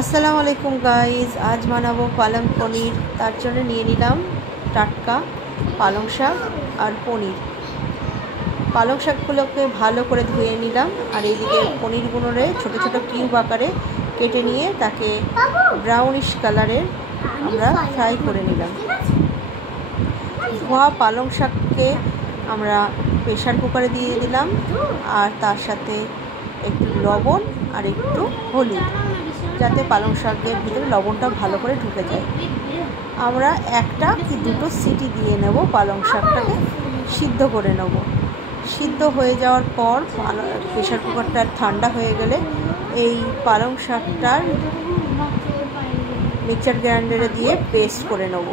আসসালামু আলাইকুম গাইজ, আজ বানাবো পালং পনির। তার জন্য নিয়ে নিলাম টাটকা পালং শাক আর পনির। পালং শাকগুলোকে ভালো করে ধুয়ে নিলাম, আর এইদিকে পনিরগুলোরে ছোট ছোট কিউব আকারে কেটে নিয়ে তাকে ব্রাউনিশ কালারের আমরা ফ্রাই করে নিলাম। ধোয়া পালং শাককে আমরা প্রেশার কুকারে দিয়ে দিলাম, আর তার সাথে একটু লবণ আর একটু হলুদ, যাতে পালং শাকের ভিতরে লবণটা ভালো করে ঢুকে যায়। আমরা একটা কি দুটো সিটি দিয়ে নেব, পালং শাকটাকে সিদ্ধ করে নেব। সিদ্ধ হয়ে যাওয়ার পর প্রেশার কুকারটা ঠান্ডা হয়ে গেলে এই পালং শাকটার মিক্সচার গ্রাইন্ডারে দিয়ে পেস্ট করে নেব।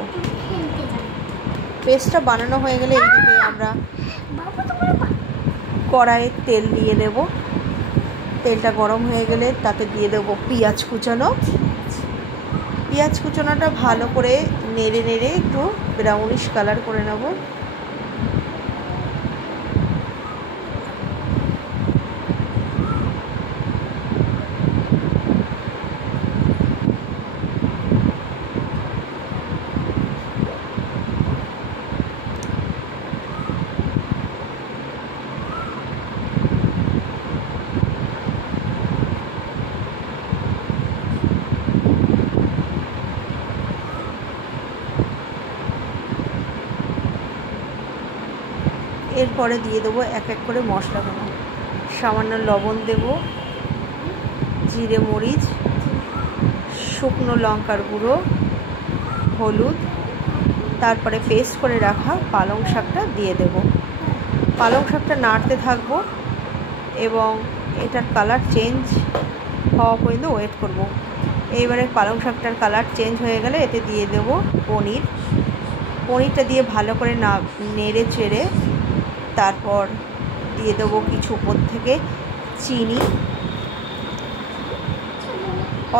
পেস্টটা বানানো হয়ে গেলে এইদিকে আমরা কড়াইয়ে তেল দিয়ে দেব। তেলটা গরম হয়ে গেলে তাতে দিয়ে দেবো পেঁয়াজ কুচানো। পেঁয়াজ কুচানোটা ভালো করে নেড়ে নেড়ে একটু ব্রাউনিশ কালার করে নেব। এরপরে দিয়ে দেবো এক এক করে মশলাগুলো। সামান্য লবণ দেব, জিরে মরিচ, শুকনো লঙ্কার গুঁড়ো, হলুদ, তারপরে পেস্ট করে রাখা পালং শাকটা দিয়ে দেব। পালং শাকটা নাড়তে থাকবো এবং এটার কালার চেঞ্জ হওয়া পর্যন্ত ওয়েট করব। এইবারে পালং শাকটার কালার চেঞ্জ হয়ে গেলে এতে দিয়ে দেব পনিরটা দিয়ে ভালো করে নেড়ে চেড়ে তারপর দিয়ে দেবো কিছু উপর থেকে চিনি।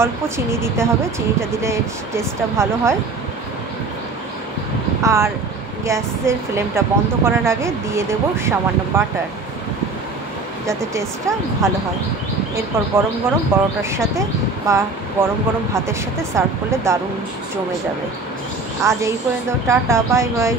অল্প চিনি দিতে হবে, চিনিটা দিলে টেস্টটা ভালো হয়। আর গ্যাসের ফ্লেমটা বন্ধ করার আগে দিয়ে দেবো সামান্য বাটার, যাতে টেস্টটা ভালো হয়। এরপর গরম গরম পরোটার সাথে বা গরম গরম ভাতের সাথে সার্ভ করলে দারুণ জমে যাবে। আজ এই পর্যন্ত, টাটা, বাই বাই।